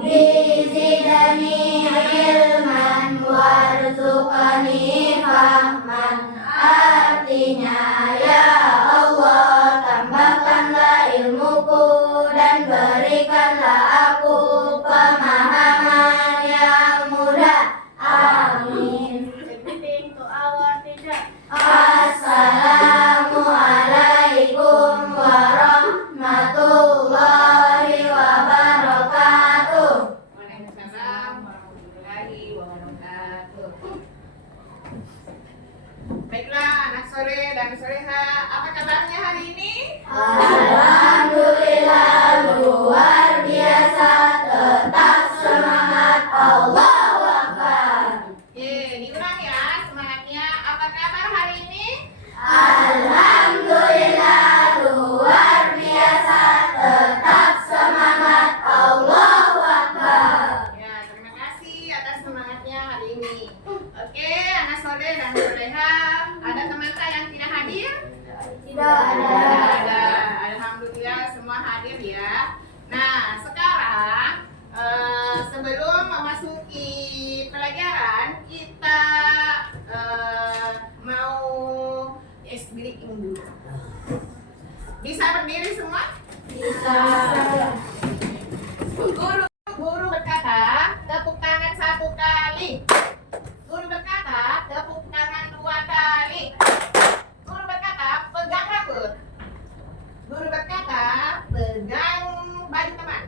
Rabbi zidni ilman warzuqni fahman. Artinya, ya Allah, tambahkanlah ilmuku dan berikanlah aku pemahaman yang mudah. Amin. Assalamualaikum warahmatullahi wabarakatuh. Waalaikumsalam warahmatullahi wabarakatuh. Baiklah, anak sore dan soleha, apa kabarnya hari ini? Alhamdulillah, luar biasa, tetap semangat, Allahu Akbar. Diulang ya semangatnya. Apa kabar hari ini? Alhamdulillah, luar biasa, tetap semangat, Allahu Akbar. Ya, terima kasih atas semangatnya hari ini. Oke, anak soleh dan soleha, ada teman-teman yang tidak hadir? Tidak ada. Ada. Alhamdulillah semua hadir ya. Nah, sekarang sebelum memasuki pelajaran, kita mau breaking dulu. Bisa berdiri semua? Bisa. Guru berkata, tepuk tangan 1 kali. Guru berkata, tepuk tangan 2 kali. Guru berkata, pegang rambut. Guru berkata, pegang baju teman.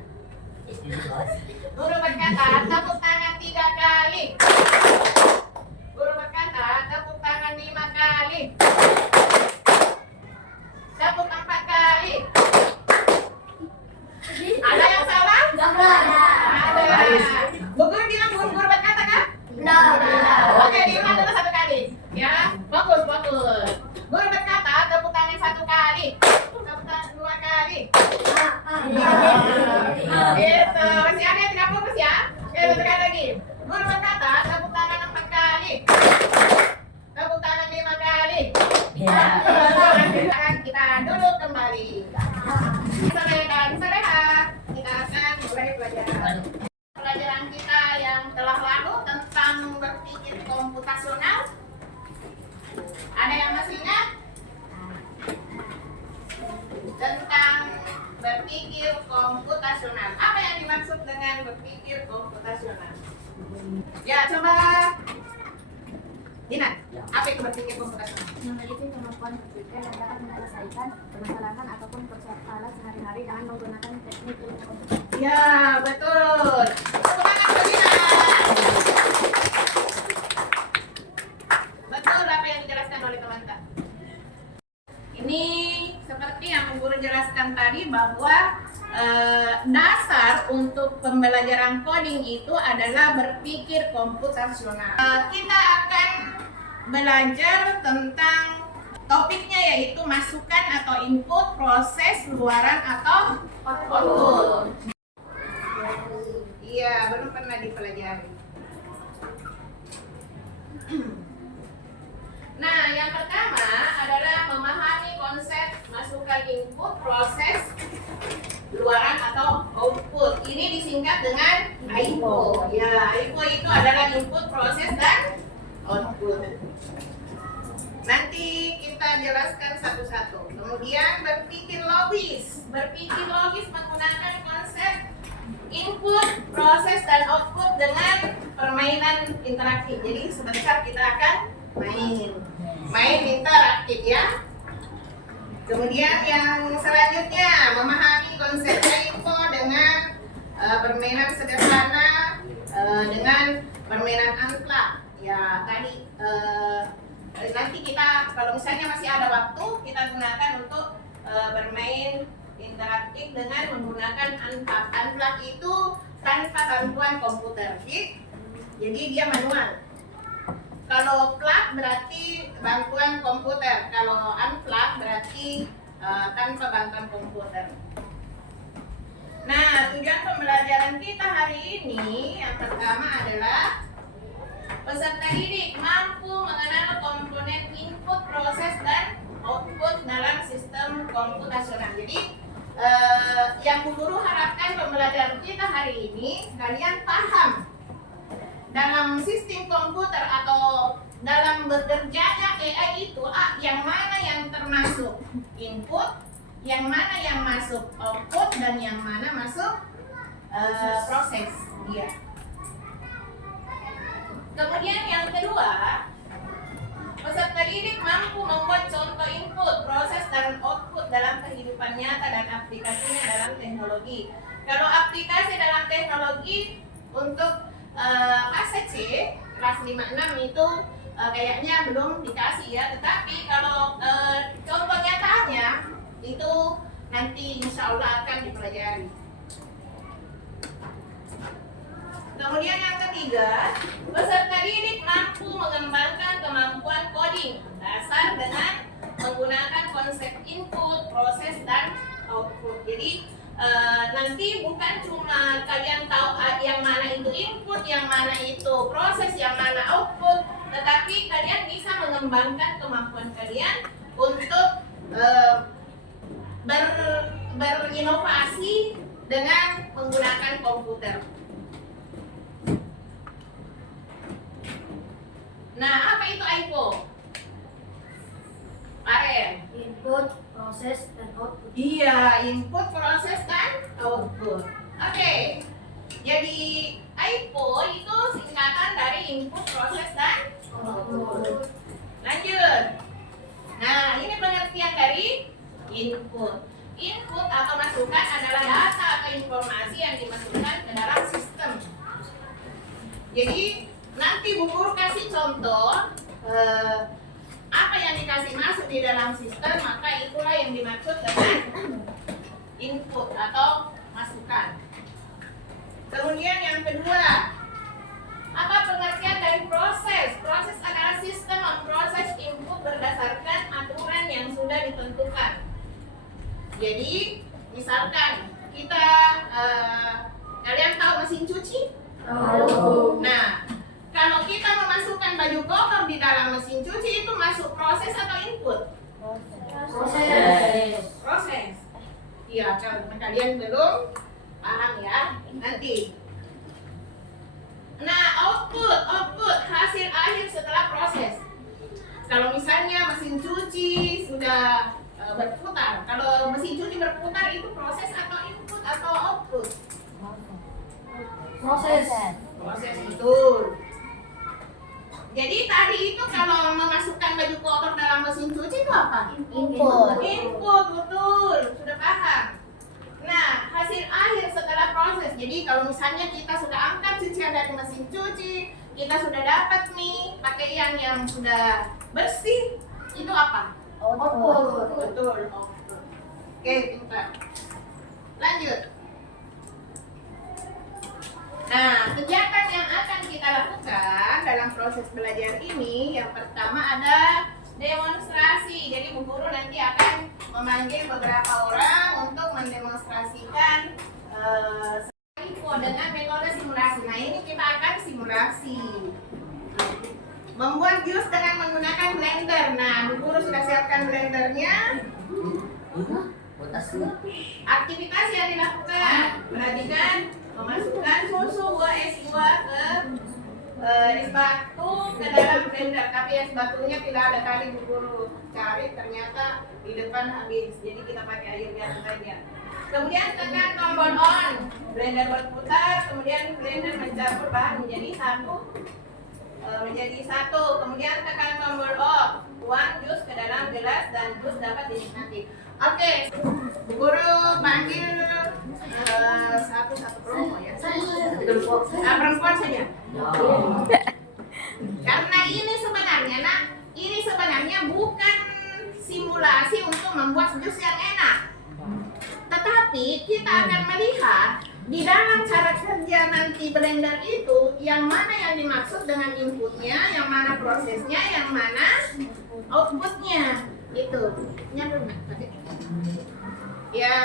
Guru berkata, tepuk tangan 3 kali. Guru berkata, tepuk tangan 5 kali. Tepuk 4 kali. Ada yang salah? Tidak ada. Ada. Bu Guru bilang guru berkata kan? Tidak. Oke, diulang dulu 1 kali. Ya, fokus. Guru berkata, tepuk tangan 1 kali. Tepuk tangan 2 kali. Gitu. Masih ada yang tidak fokus ya? Oke, sekali lagi. Guru berkata, tepuk tangan 4 kali. Tepuk tangan 5 kali. Sekarang kita duduk kembali. Sore dan soleha, kita akan mulai pelajaran. Pelajaran kita yang telah lalu tentang berpikir komputasional. Ada yang masih ingat? Tentang berpikir komputasional. Apa yang dimaksud dengan berpikir komputasional? Ya, coba Dina, apa itu berpikir komputasional? Memiliki kemampuan berpikir yang dapat menyelesaikan permasalahan ataupun persoalan sehari-hari dengan menggunakan teknik ilmu komputer. Ya, betul. Semangat Dina. Betul apa yang dijelaskan oleh teman-teman. Ini seperti yang guru jelaskan tadi bahwa dasar untuk pembelajaran coding itu adalah berpikir komputasional. Kita akan belajar tentang topiknya yaitu masukan atau input, proses, luaran atau output. Iya, belum pernah dipelajari. Nah, yang pertama adalah memahami konsep masukan input, proses, luaran atau output. Ini disingkat dengan IPO. Ya, IPO itu adalah input, proses, dan output. Nanti kita jelaskan satu-satu. Kemudian berpikir logis. Berpikir logis menggunakan konsep input, proses, dan output dengan permainan interaktif. Jadi sebentar kita akan main interaktif ya. Kemudian yang selanjutnya memahami konsep IPO dengan permainan sederhana dengan permainan unplug. Ya tadi nanti kita kalau misalnya masih ada waktu kita gunakan untuk bermain interaktif dengan menggunakan unplug. Unplug itu tanpa bantuan komputer, jadi dia manual. Kalau plug berarti bantuan komputer, kalau unplug berarti tanpa bantuan komputer. Nah, tujuan pembelajaran kita hari ini yang pertama adalah peserta didik mampu mengenal komponen input, proses, dan output dalam sistem komputasional. Jadi yang Bu Guru harapkan pembelajaran kita hari ini kalian paham dalam sistem komputer atau dalam bekerjanya AI itu yang mana yang termasuk input, yang mana yang masuk output, dan yang mana masuk proses. Iya. Kemudian yang kedua, peserta didik mampu membuat contoh input, proses, dan output dalam kehidupan nyata dan aplikasinya dalam teknologi. Kalau aplikasi dalam teknologi untuk ACC kelas 56 itu kayaknya belum dikasih ya, tetapi kalau contoh nyatanya itu nanti insya Allah akan dipelajari. Kemudian yang ketiga, peserta didik mampu mengembangkan kemampuan coding dasar dengan menggunakan konsep input, proses, dan output. Jadi nanti bukan cuma kalian tahu yang mana itu input, yang mana itu proses, yang mana output, tetapi kalian bisa mengembangkan kemampuan kalian untuk berinovasi dengan menggunakan komputer. Nah, apa itu IPO? Aren? Input, proses, dan output. Iya, input, proses, dan output. Oke. Jadi IPO itu singkatan dari input, proses, dan output. Lanjut. Nah, ini pengertian dari input. Input atau masukan adalah data atau informasi yang dimasukkan ke dalam sistem. Jadi nanti Bu Guru kasih contoh apa yang dikasih masuk di dalam sistem, maka itulah yang dimaksud dengan input atau masukan. Kemudian yang kedua, apa pengertian dari proses? Proses adalah sistem memproses input berdasarkan aturan yang sudah ditentukan. Jadi misalkan kita kalian tahu mesin cuci? Nah, kalau kita memasukkan baju kotor di dalam mesin cuci itu masuk proses atau input? Proses. Iya, kalau kalian belum paham ya, nanti. Nah, output hasil akhir setelah proses. Kalau misalnya mesin cuci sudah berputar, kalau mesin cuci berputar itu proses atau input atau output? Proses. Proses, betul. Jadi tadi itu kalau memasukkan baju kotor dalam mesin cuci itu apa? Input. Input, betul. Sudah paham. Nah, hasil akhir setelah proses. Jadi kalau misalnya kita sudah angkat cucian dari mesin cuci, kita sudah dapat nih pakaian yang sudah bersih, itu apa? Output. Betul, output. Oke, pintar. Lanjut. Nah, kegiatan yang akan kita lakukan dalam proses belajar ini, yang pertama ada demonstrasi. Jadi Bu Guru nanti akan memanggil beberapa orang untuk mendemonstrasikan dengan metode simulasi. Nah, ini kita akan simulasi. Membuat jus dengan menggunakan blender. Nah, Bu Guru sudah siapkan blendernya. Aktivitas yang dilakukan, perhatikan, memasukkan susu buah es buah ke es batu ke dalam blender, tapi es batunya tidak ada tadi. Bu Guru cari, ternyata di depan habis, jadi kita pakai air biasa saja. Kemudian tekan tombol on, blender berputar, kemudian blender mencampur bahan menjadi satu. Kemudian tekan tombol off, tuang jus ke dalam gelas dan jus dapat dinikmati. Oke, Bu Guru panggil satu promo ya. Perempuan saja. Karena ini sebenarnya bukan simulasi untuk membuat jus yang enak. Tetapi kita akan melihat di dalam cara kerja nanti blender itu yang mana yang dimaksud dengan inputnya, yang mana prosesnya, yang mana outputnya. Itu. Ya.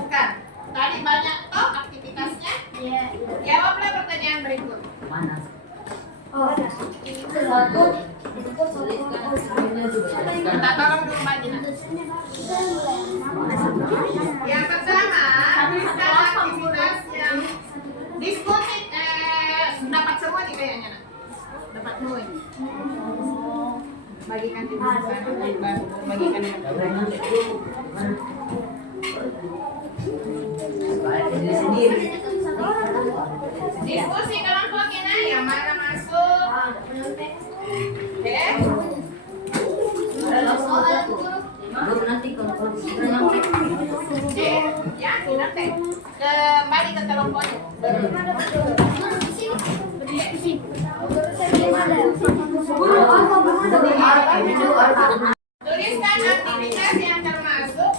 Bukan. Tadi banyak toh aktivitasnya. Iya. Jawablah pertanyaan berikut. Oh, satu input, satu output. Kita tolong dulu Mbak Dina. Yang pertama, tuliskan aktivitas yang diskusi. Dapat semua nih kayaknya. Nak. Dapat semua ini. Bagikan di sana. Bagikan di diskusi kelompok ini yang mana masuk? Baru nanti kalau kita nyontek. Ya, nanti kembali ke kelompoknya. Tuliskan aktivitas yang termasuk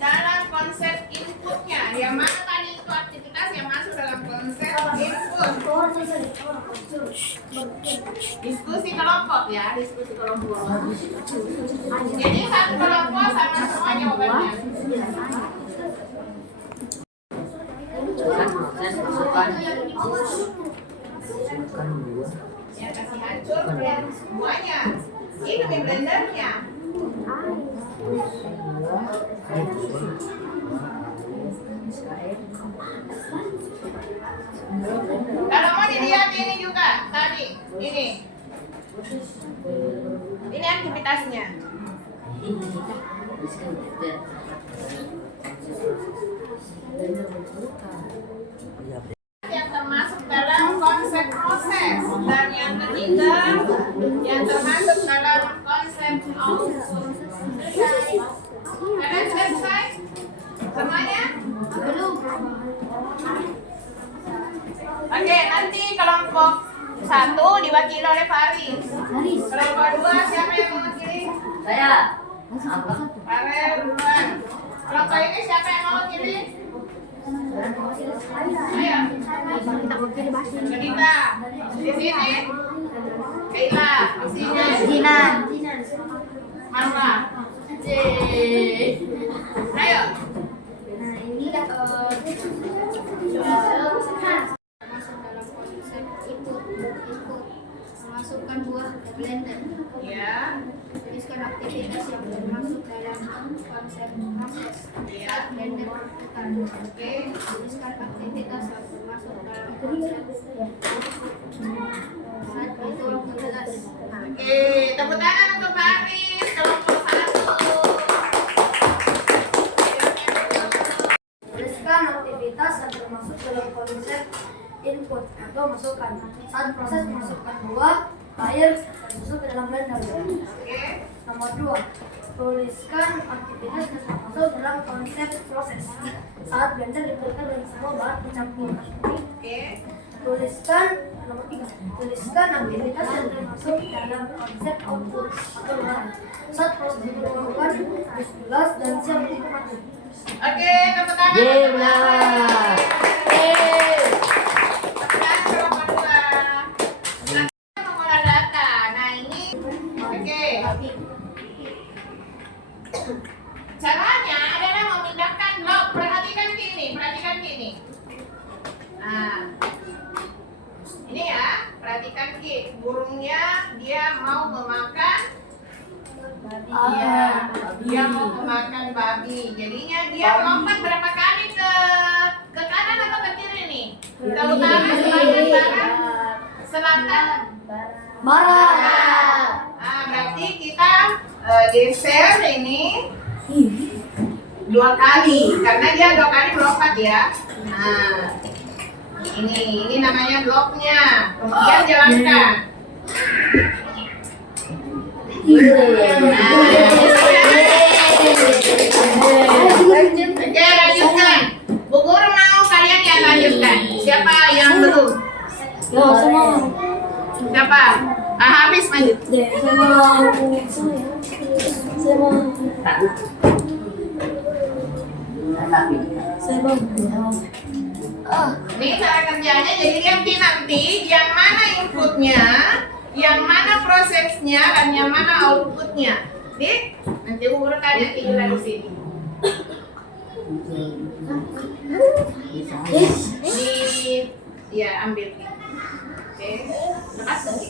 dalam konsep inputnya. Yang mana tadi itu aktivitas yang masuk dalam konsep input. Diskusi kelompok ya, diskusi kelompok. Jadi satu kelompok sama semua jawabannya. Proses masukkan. Ya kasih hancur semuanya. Ini di blendernya. Kalau mau dilihat ini juga tadi, ini aktivitasnya. Yang termasuk dalam konsep proses dan yang ketiga yang termasuk dalam konsep output. Kalian selesai semuanya? Belum. Oke, nanti kelompok 1 diwakili oleh Faris. Kelompok 2 siapa yang mewakili? Saya. Farel duluan. Kelompok ini siapa yang mewakili? Ayo. Kedita. Di sini. Kaila. Di sini. Jinan. Marwa. Ayo. Nah, ini masuk dalam konsep input. Memasukkan buah ke blender. Ya. Tuliskan aktivitas yang termasuk dalam konsep proses. Ya. Blender berputar. Oke. Tuliskan aktivitas yang termasuk dalam konsep saat itu waktu kelas. Oke, tepuk tangan untuk Faris. Kelompok 1. Tuliskan aktivitas yang termasuk dalam konsep input atau masukan. Saat proses memasukkan buah, air, dan susu ke dalam blender. Oke. Nomor 2. Tuliskan aktivitas yang termasuk dalam konsep proses. Saat blender diberikan dengan semua bahan pencampur. Oke. Tuliskan nomor 3. Tuliskan aktivitas yang termasuk dalam konsep output atau bahan. Saat proses dilakukan jelas dan siap dinikmati. Oke, tepuk tangan. Yeay, benar. Tepuk tangan kelompok 2. Silakan mengolah data. Nah, ini oke. Caranya adalah memindahkan blok. Perhatikan gini. Nah, ini ya, perhatikan Ki. Burungnya dia mau memakan dia mau memakan babi. Jadinya dia lompat berapa kali ke kanan atau ke kiri nih? Ke utara, selatan, barat, selatan, barat. Nah, berarti kita geser ini 2 kali karena dia 2 kali melompat ya. Nah, ini namanya bloknya. Kemudian jalankan. Oke, lanjutkan. Bu Guru mau kalian yang lanjutkan. Siapa yang belum? Ya, sama. Siapa? Habis lanjut. Ini cara kerjanya, jadi lihat nanti yang mana inputnya, yang mana prosesnya, dan yang mana outputnya. Nih, nanti Bu Guru tanya juga di sini. Ya ambil. Oke, lepas lagi.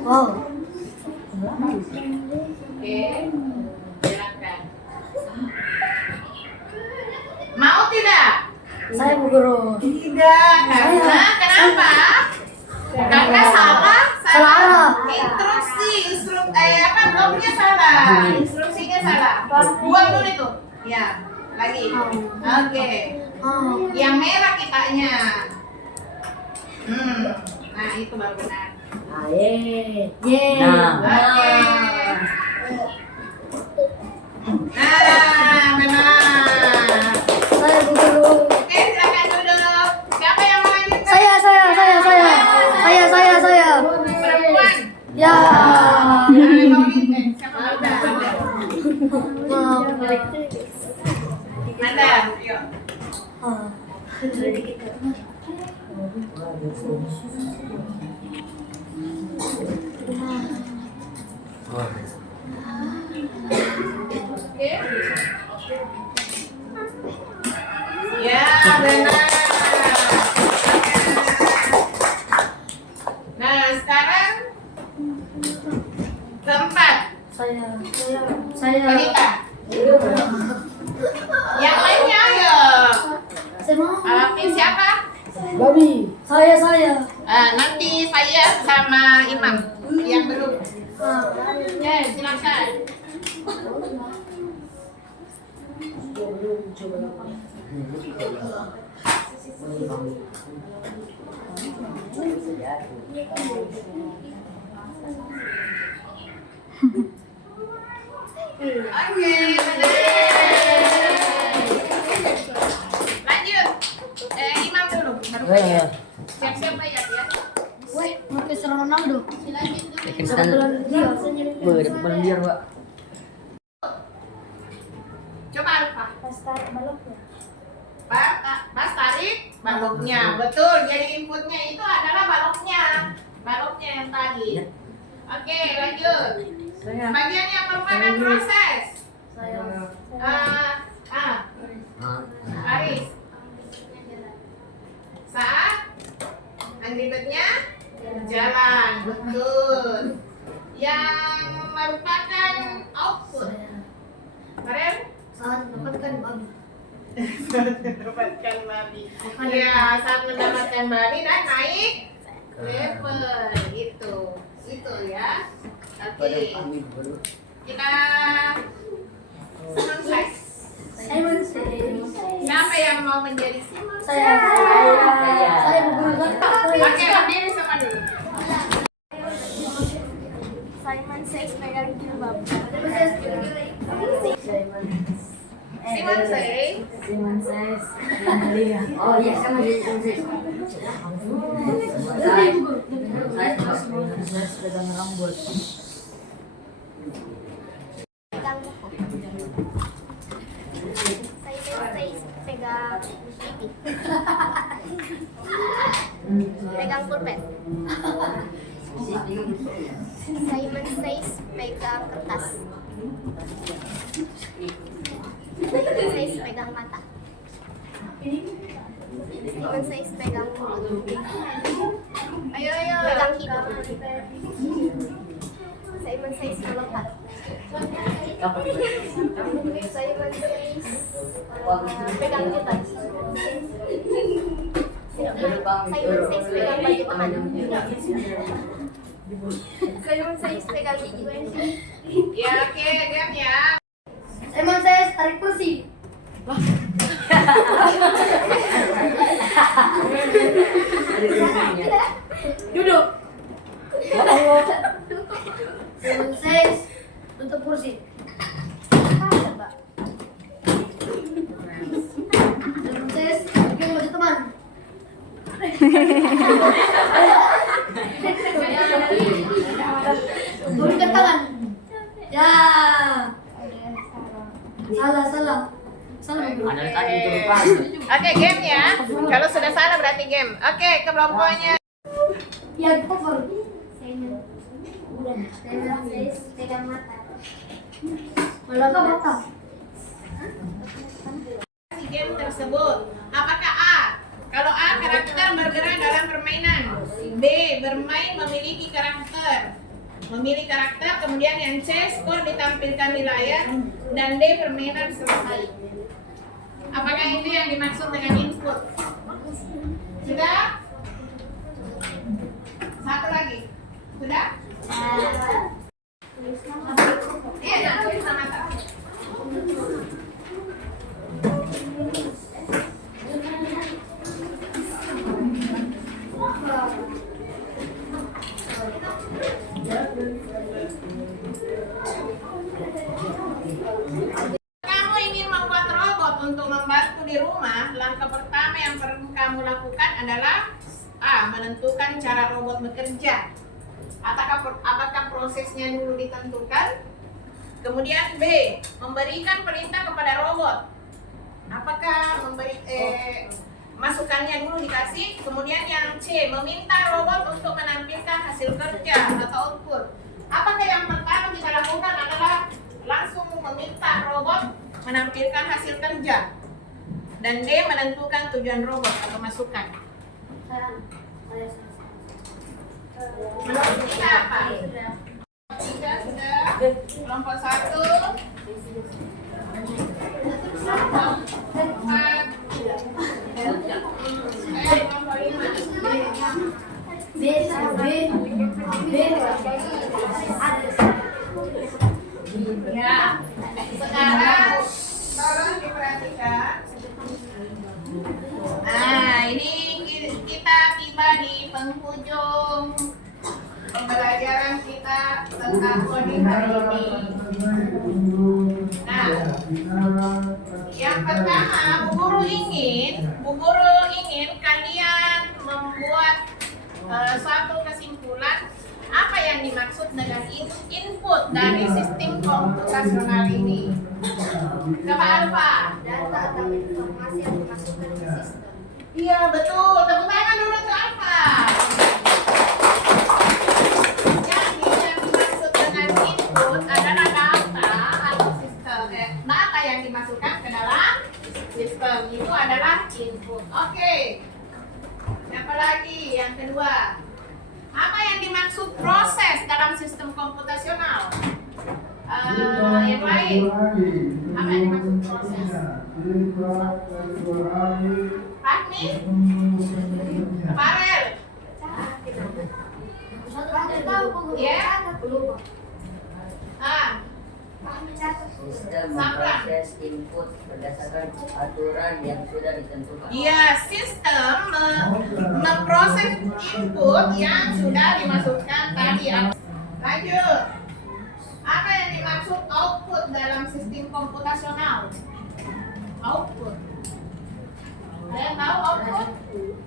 Wow. Oke, silakan. Mau tidak? Saya Bu Guru. Tidak, karena kenapa? Karena salah. Salah. Bloknya salah. Instruksinya salah. Buang dulu itu. Ya, lagi. Oke. Yang merah kitanya. Nah, itu baru benar. Ye. Oke. Nah, benar. Saya Bu Guru. Oke, silakan duduk. Siapa yang mau lanjutkan? Saya. Perempuan. Ya. Manda, yuk. Oke. Ya, benar. Nah, sekarang keempat. Saya. Wanita. Yang lainnya ayo. Saya mau. Pilih siapa? Babi. Saya. Nanti saya sama Imam yang belum. Ya, silakan. Oke, lanjut. Imam dulu. Siap-siap bayar ya. Woi, pakai serang Ronaldo. Coba Alfa. Pas tarik baloknya. Betul. Jadi inputnya itu adalah baloknya. Baloknya yang tadi. Oke, lanjut. Bagian yang merupakan proses. Aris. Saat anggritnya jalan. Betul. Yang merupakan output. Karen? Saat mendapatkan babi. Mendapatkan babi. Ya, saat mendapatkan babi dan naik level itu ya. Oke. Kita Simon Says. Siapa yang mau menjadi Simon Says? Saya Bu Guru. Oke, berdiri sama dulu. Simon Says pegang jilbab. Simon Says. Oh iya, sama dia saya pegang rambut. Pegang buku. Simon Says pegang pipi. Pegang pulpen. Simon Says pegang kertas. Simon Says pegang mata. Simon Says pegang mulut. Ayo. Pegang hidung. Simon Says melompat. Simon Says pegang juta. Simon Says pegang baju teman. Simon Says pegang gigi. Ya, oke, diam ya. Simon Says tarik kursi. Duduk. Simon Says tutup kursi. Simon Says pegang baju teman. Berikan tangan. Ya. Salah. Ada tadi itu lupa. Oke, game ya. Kalau sudah salah berarti game. Oke, kelompoknya. Ya, cover. Simon Says pegang mata. Malaga bata. Si game tersebut. Apakah A? Kalau A, karakter bergerak dalam permainan. B, bermain memiliki karakter. Memilih karakter, kemudian yang C, skor ditampilkan di layar. Dan D, permainan selesai. Apakah itu yang dimaksud dengan input? Sudah? Satu lagi. Sudah? Iya, dan tulis sama mata. Kamu ingin membuat robot untuk membantu di rumah, langkah pertama yang perlu kamu lakukan adalah A. Menentukan cara robot bekerja. Apakah prosesnya dulu ditentukan? Kemudian B. Memberikan perintah kepada robot. Apakah masukannya dulu dikasih? Kemudian yang C. Meminta robot untuk menampilkan hasil kerja atau output. Apakah yang pertama kita lakukan adalah langsung meminta robot menampilkan hasil kerja? Dan D. Menentukan tujuan robot atau masukan. Menurut kita apa? Tiga sudah. Kelompok 1. Kelompok 4. Kelompok 5. B. Ya. Sekarang tolong diperhatikan. Nah, ini kita tiba di penghujung pembelajaran kita tentang coding hari ini. Nah, yang pertama, Bu Guru ingin kalian membuat suatu kesimpulan apa yang dimaksud dengan input dari sistem komputasional ini. Coba Alfa. Data atau informasi yang dimasukkan ke sistem. Iya betul, tepuk tangan dulu untuk Alfa. Jadi yang dimaksud dengan input adalah data atau sistem. Data yang dimasukkan ke dalam sistem itu adalah input. Oke. Siapa lagi? Yang kedua. Apa yang dimaksud proses dalam sistem komputasional? Yang lain. Apa yang dimaksud proses? Fahmi? Farel? Ya? Sistem Samra. memproses input berdasarkan aturan yang sudah ditentukan. Iya, sistem memproses input yang sudah dimasukkan tadi. Lanjut. Apa yang dimaksud output dalam sistem komputasional? Output. Ada yang tahu output?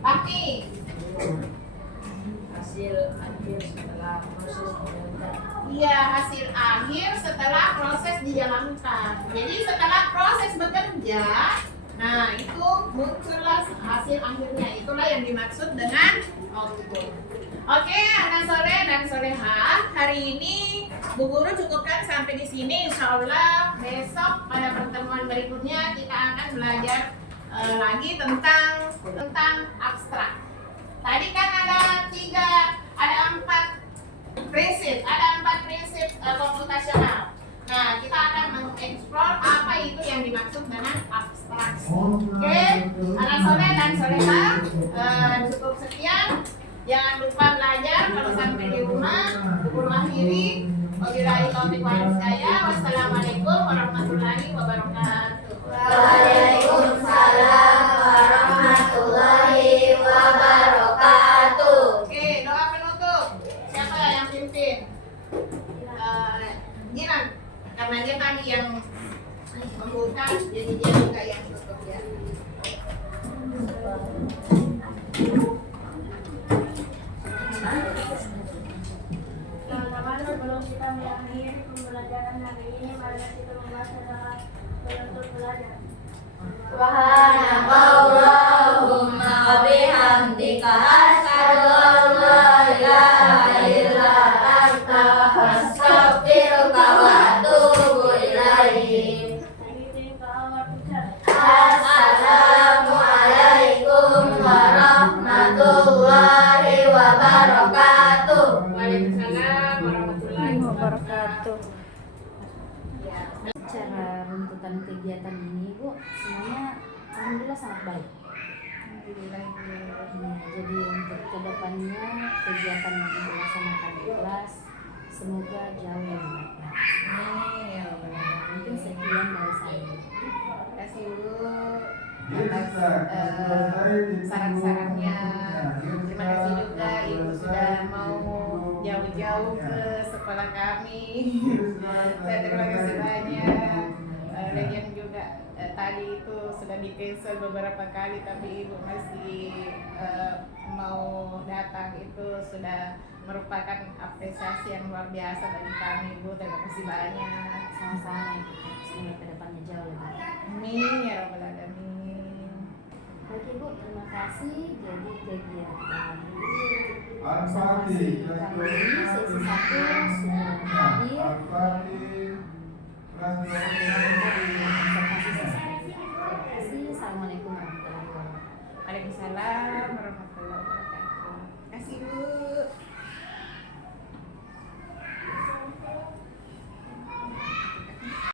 Pasti. Hasil akhir setelah proses dijalankan. Iya, hasil akhir setelah proses dijalankan. Jadi setelah proses bekerja, nah itu muncullah hasil akhirnya. Itulah yang dimaksud dengan output. Oke, anak soleh dan solehah, hari ini Bu Guru cukupkan sampai di sini. Insya Allah besok pada pertemuan berikutnya kita akan belajar lagi tentang abstrak. Tadi kan ada 4 prinsip komputasional. Nah, kita akan mengeksplor apa itu yang dimaksud dengan abstraksi. Oke, anak soleh dan solehah, cukup sekian. Jangan lupa belajar kalau sampai di rumah. Akhiri. Wabillahi taufiq wal hidayah. Wassalamualaikum warahmatullahi wabarakatuh. Waalaikumsalam warahmatullahi wabarakatuh. Oke, doa penutup. Siapa yang pimpin? Jinan, karena dia tadi yang membuka, jadi dia juga yang tutup ya. Teman-teman, sebelum kita mengakhiri pembelajaran hari ini, mari kita membahas tentang penutup belajar. Subhanakallahumma wa bihamdika asyhadu an la ilaha illa anta astaghfiruka wa atubu kegiatan ini Bu, semuanya alhamdulillah sangat baik. Alhamdulillah Ibu. Ya, jadi untuk kedepannya kegiatan yang dilaksanakan di kelas semoga jauh yang baik. Amin ya Rabbal Alamin. Mungkin sekian dari saya. Terima kasih Ibu atas saran-sarannya. Terima kasih juga Ibu sudah mau jauh-jauh ke sekolah kami. Saya terima kasih banyak. Lagian juga tadi itu sudah di cancel beberapa kali tapi Ibu masih mau datang, itu sudah merupakan apresiasi yang luar biasa bagi kami Ibu. Terima kasih banyak. Sama-sama Ibu. Semoga kedepannya jauh lebih baik. Amin ya Rabbal Alamin. Oke Bu, terima kasih. Jadi kegiatan Al-Fatih, kali ini sesi 1 sudah berakhir. Al-Fatih,